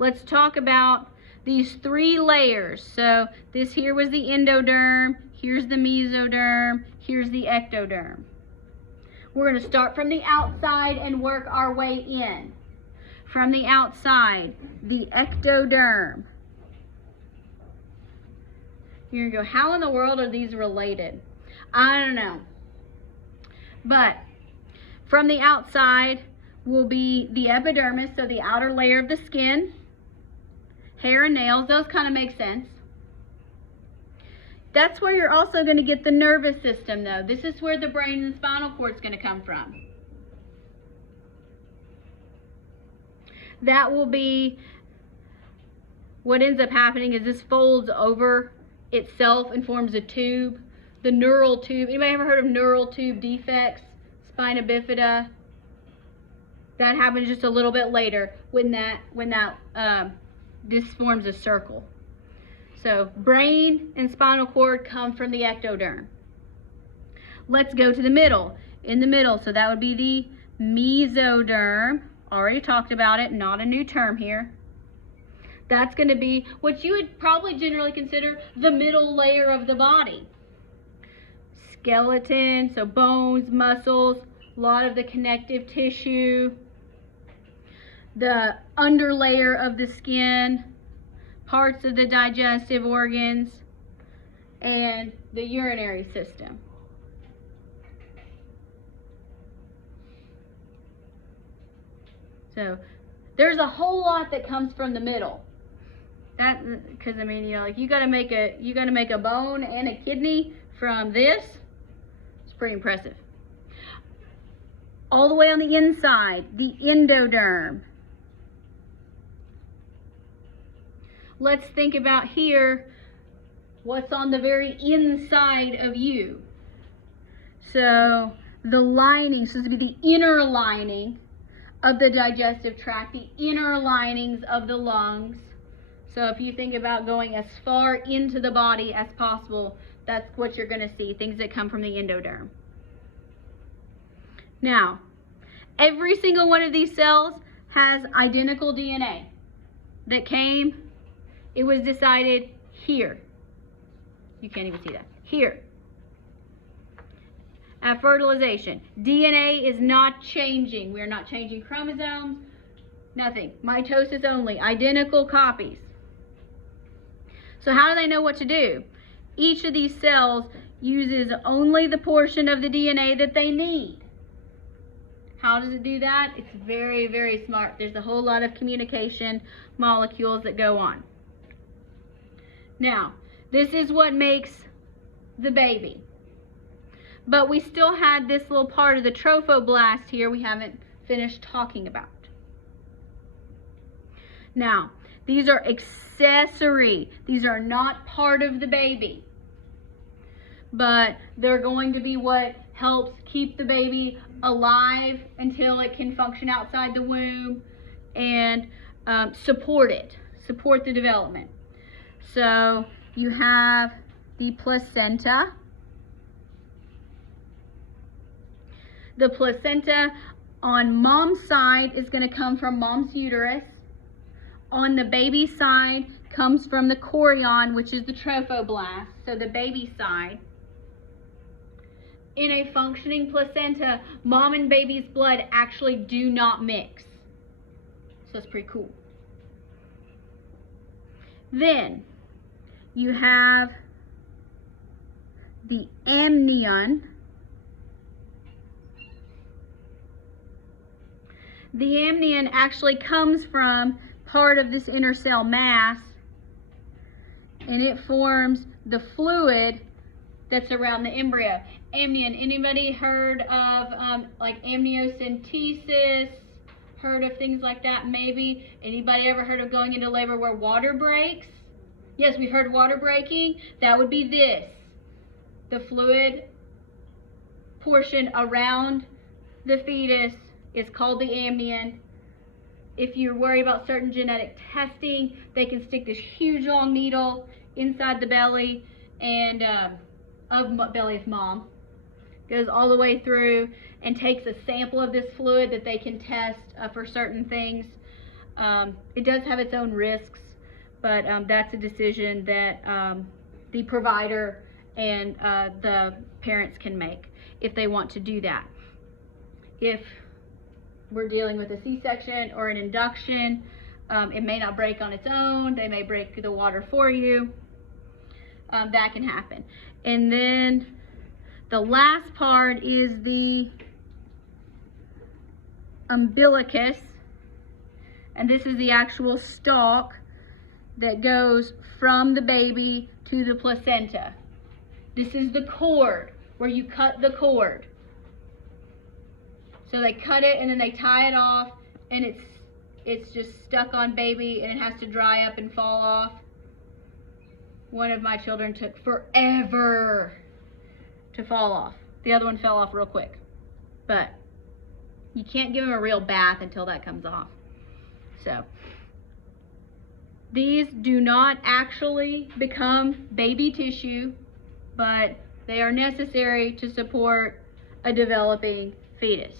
let's talk about these 3 layers. So this here was the endoderm, here's the mesoderm, here's the ectoderm. We're going to start from the outside and work our way in. From the outside, the ectoderm. You're going to go, how in the world are these related? I don't know. But from the outside will be the epidermis, so the outer layer of the skin, hair and nails. Those kind of make sense. That's where you're also going to get the nervous system, though. This is where the brain and spinal cord is going to come from. That will be what ends up happening is this folds over itself and forms a tube. The neural tube. Anybody ever heard of neural tube defects? Spina bifida. That happens just a little bit later when this forms a circle. So brain and spinal cord come from the ectoderm. Let's go to the middle. In the middle, so that would be the mesoderm. Already talked about it, not a new term here. That's going to be what you would probably generally consider the middle layer of the body. Skeleton, so bones, muscles, a lot of the connective tissue, the underlayer of the skin, parts of the digestive organs, and the urinary system. So there's a whole lot that comes from the middle. That, because I mean, you know, like you gotta make a bone and a kidney from this. It's pretty impressive. All the way on the inside, the endoderm. Let's think about here what's on the very inside of you. So the lining, so this would be the inner lining of the digestive tract, the inner linings of the lungs. So if you think about going as far into the body as possible, that's what you're going to see, things that come from the endoderm. Now, every single one of these cells has identical DNA that came. It was decided here. You can't even see that. Here. At fertilization. DNA is not changing. We are not changing chromosomes. Nothing. Mitosis only. Identical copies. So how do they know what to do? Each of these cells uses only the portion of the DNA that they need. How does it do that? It's very, very smart. There's a whole lot of communication molecules that go on. Now, this is what makes the baby. But we still had this little part of the trophoblast here we haven't finished talking about. Now, these are accessory. These are not part of the baby. But they're going to be what helps keep the baby alive until it can function outside the womb and support the development. So you have the placenta. The placenta on mom's side is going to come from mom's uterus. On the baby side comes from the chorion, which is the trophoblast, so the baby side. In a functioning placenta, mom and baby's blood actually do not mix. So that's pretty cool. Then you have the amnion. The amnion actually comes from part of this inner cell mass, and it forms the fluid that's around the embryo. Amnion, anybody heard of like amniocentesis? Heard of things like that maybe? Anybody ever heard of going into labor where water breaks? Yes, we've heard water breaking. That would be this. The fluid portion around the fetus is called the amnion. If you're worried about certain genetic testing, they can stick this huge long needle inside the belly and belly of mom. Goes all the way through and takes a sample of this fluid that they can test for certain things It does have its own risks, but that's a decision that the provider and the parents can make if they want to do that. If we're dealing with a C-section or an induction, it may not break on its own. They may break the water for you. That can happen. And then the last part is the umbilicus, and this is the actual stalk that goes from the baby to the placenta. This is the cord, where you cut the cord. So they cut it and then they tie it off, and it's just stuck on baby, and it has to dry up and fall off. One of my children took forever to fall off. The other one fell off real quick. But you can't give them a real bath until that comes off. So these do not actually become baby tissue, but they are necessary to support a developing fetus.